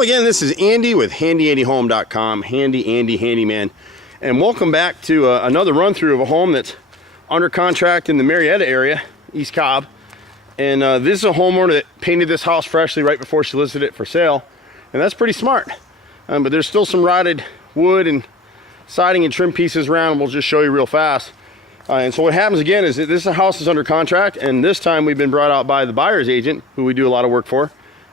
Hello again, this is Andy with HandyANDYHome.com, Handy Andy Handyman, and welcome back to another run through of a home that's under contract in the Marietta area, East Cobb. And this is a homeowner that painted this house freshly right before she listed it for sale, and that's pretty smart. But there's still some rotted wood and siding and trim pieces around, and we'll just show you real fast. And so what happens again is that this house is under contract, and this time we've been brought out by the buyer's agent, who we do a lot of work for.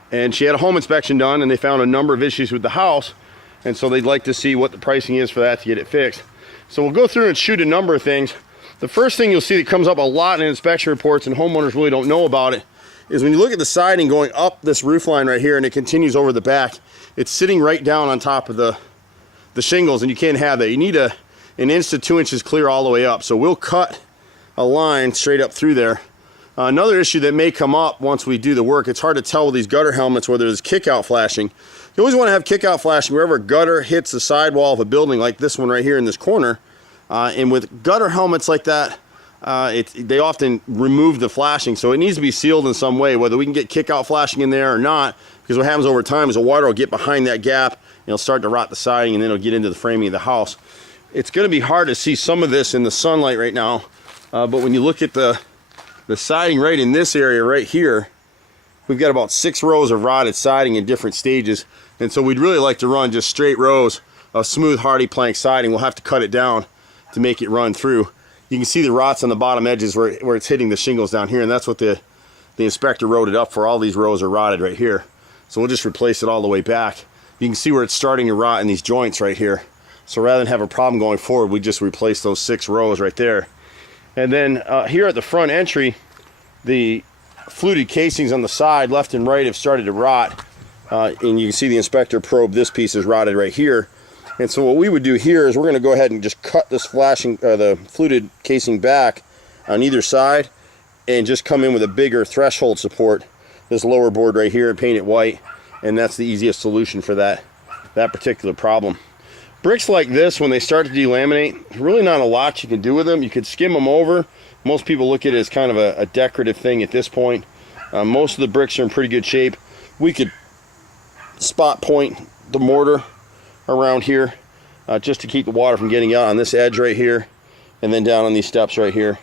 And she had a home inspection done, and they found a number of issues with the house, and so they'd like to see what the pricing is for that to get it fixed. So we'll go through and shoot a number of things. The first thing you'll see that comes up a lot in inspection reports, and homeowners really don't know about it, is when you look at the siding going up this roof line right here and it continues over the back, it's sitting right down on top of the shingles, and you can't have that. You need an inch to 2 inches clear all the way up. So we'll cut a line straight up through there. Another issue that may come up once we do the work, it's hard to tell with these gutter helmets whether there's kick-out flashing. You always want to have kick-out flashing wherever a gutter hits the sidewall of a building, like this one right here in this corner. And with gutter helmets like that, they often remove the flashing, so it needs to be sealed in some way, whether we can get kick-out flashing in there or not, because what happens over time is the water will get behind that gap, and it'll start to rot the siding, and then it'll get into the framing of the house. It's going to be hard to see some of this in the sunlight right now, but when you look at the siding right in this area right here, we've got about 6 rows of rotted siding in different stages, and so we'd really like to run just straight rows of smooth hardy plank siding. We'll have to cut it down to make it run through. You can see the rots on the bottom edges where it's hitting the shingles down here, and that's what the inspector wrote it up for. All these rows are rotted right here, so we'll just replace it all the way back. You can see where it's starting to rot in these joints right here, so rather than have a problem going forward, we just replace those 6 rows right there. And then here at the front entry, the fluted casings on the side, left and right, have started to rot. And you can see the inspector probe this piece is rotted right here. And so what we would do here is we're going to go ahead and just cut this the fluted casing back on either side, and just come in with a bigger threshold support, this lower board right here, and paint it white. And that's the easiest solution for that particular problem. Bricks like this, when they start to delaminate, really not a lot you can do with them. You could skim them over. Most people look at it as kind of a decorative thing at this point. Most of the bricks are in pretty good shape. We could spot point the mortar around here just to keep the water from getting out on this edge right here, and then down on these steps right here.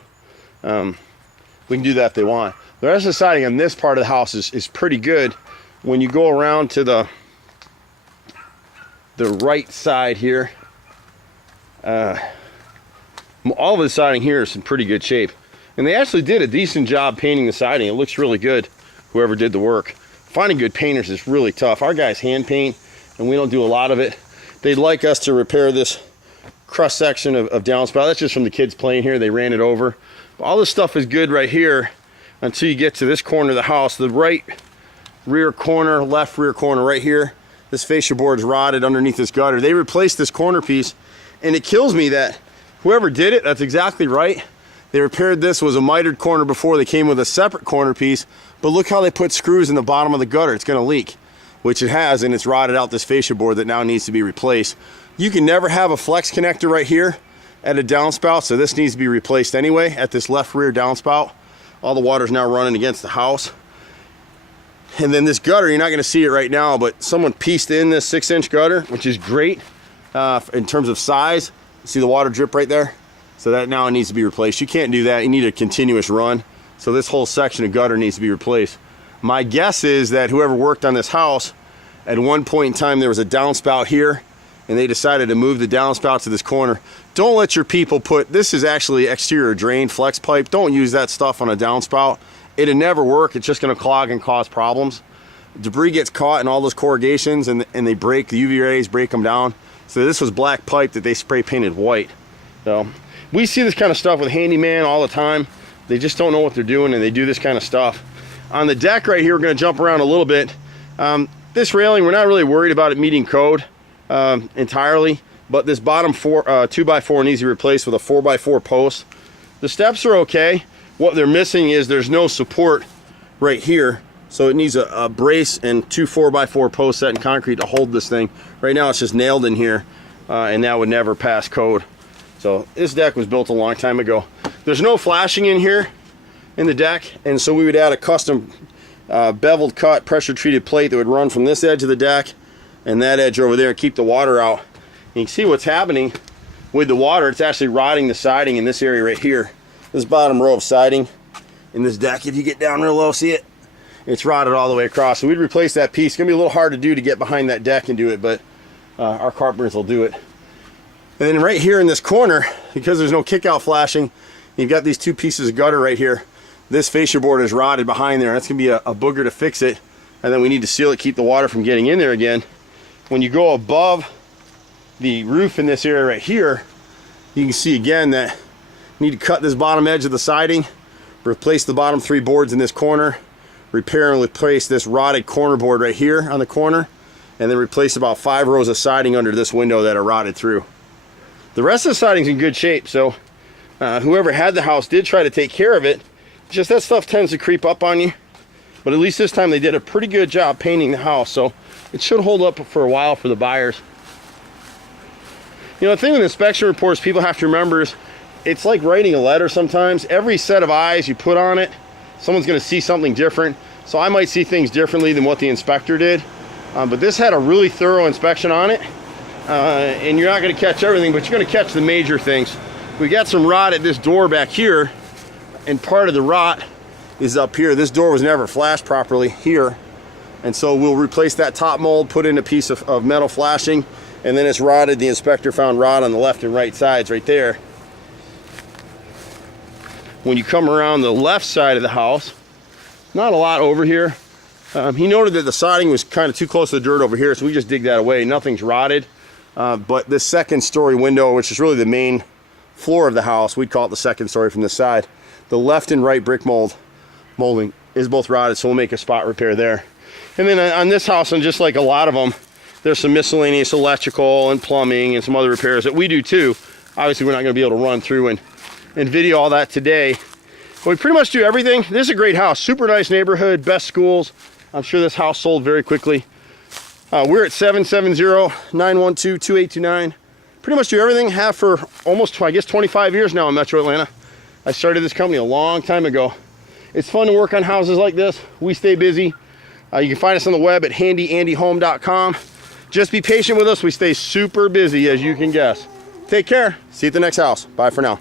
We can do that if they want. The rest of the siding on this part of the house is pretty good. When you go around to the right side here, all of the siding here is in pretty good shape, and they actually did a decent job painting the siding. It looks really good, whoever did the work. Finding good painters is really tough. Our guys hand paint, and we don't do a lot of it. They'd like us to repair this crust section of downspout. That's just from the kids playing here. They ran it over. But all this stuff is good right here until you get to this corner of the house. The right rear corner, left rear corner right here, this fascia board's rotted underneath this gutter. They replaced this corner piece, and it kills me that whoever did it, that's exactly right. They repaired this, was a mitered corner before. They came with a separate corner piece, but look how they put screws in the bottom of the gutter. It's going to leak, which it has, and it's rotted out this fascia board that now needs to be replaced. You can never have a flex connector right here at a downspout, so this needs to be replaced anyway at this left rear downspout. All the water's now running against the house. And then this gutter, you're not going to see it right now, but someone pieced in this 6-inch gutter, which is great in terms of size. See the water drip right there? So that now needs to be replaced. You can't do that. You need a continuous run. So this whole section of gutter needs to be replaced. My guess is that whoever worked on this house, at one point in time there was a downspout here, and they decided to move the downspout to this corner. Don't let your people put, this is actually exterior drain flex pipe. Don't use that stuff on a downspout. It'll never work. It's just going to clog and cause problems. Debris gets caught in all those corrugations, and they break, the UV rays break them down. So this was black pipe that they spray painted white. So we see this kind of stuff with handyman all the time. They just don't know what they're doing, and they do this kind of stuff. On the deck right here, we're going to jump around a little bit. This railing, we're not really worried about it meeting code entirely, but this bottom 2x4 needs to be replaced with a 4x4 post. The steps are okay. What they're missing is there's no support right here, so it needs a brace and 2 4x4 posts set in concrete to hold this thing. Right now it's just nailed in here, and that would never pass code. So this deck was built a long time ago. There's no flashing in here in the deck, and so we would add a custom beveled cut pressure treated plate that would run from this edge of the deck and that edge over there and keep the water out. And you can see what's happening with the water. It's actually rotting the siding in this area right here. This bottom row of siding in this deck, if you get down real low, see it? It's rotted all the way across. So we'd replace that piece. It's gonna be a little hard to do to get behind that deck and do it, but our carpenters will do it. And then right here in this corner, because there's no kick-out flashing, you've got these two pieces of gutter right here. This fascia board is rotted behind there. That's gonna be a booger to fix it. And then we need to seal it, keep the water from getting in there again. When you go above the roof in this area right here, you can see again that you need to cut this bottom edge of the siding, replace the bottom 3 boards in this corner, repair and replace this rotted corner board right here on the corner, and then replace about 5 rows of siding under this window that are rotted through. The rest of the siding's in good shape, so whoever had the house did try to take care of it. Just that stuff tends to creep up on you, but at least this time they did a pretty good job painting the house, so it should hold up for a while for the buyers. You know, the thing with inspection reports people have to remember is it's like writing a letter sometimes. Every set of eyes you put on it, someone's going to see something different. So I might see things differently than what the inspector did, but this had a really thorough inspection on it. And you're not going to catch everything, but you're going to catch the major things. We got some rot at this door back here, and part of the rot is up here. This door was never flashed properly here, and so we'll replace that top mold, put in a piece of metal flashing, and then it's rotted. The inspector found rot on the left and right sides right there. When you come around the left side of the house, not a lot over here. He noted that the siding was kind of too close to the dirt over here, so we just dig that away. Nothing's rotted. But this second story window, which is really the main floor of the house, we'd call it the second story from this side, the left and right brick molding is both rotted, so we'll make a spot repair there. And then on this house, and just like a lot of them, there's some miscellaneous electrical and plumbing and some other repairs that we do too. Obviously we're not going to be able to run through and video all that today, but we pretty much do everything. This is a great house, super nice neighborhood, best schools. I'm sure this house sold very quickly. We're at 770-912-2829. Pretty much do everything. Have for almost, I guess, 25 years now in Metro Atlanta. I started this company a long time ago. It's fun to work on houses like this. We stay busy. You can find us on the web at HandyANDYHome.com. Just be patient with us. We stay super busy, as you can guess. Take care. See you at the next house. Bye for now.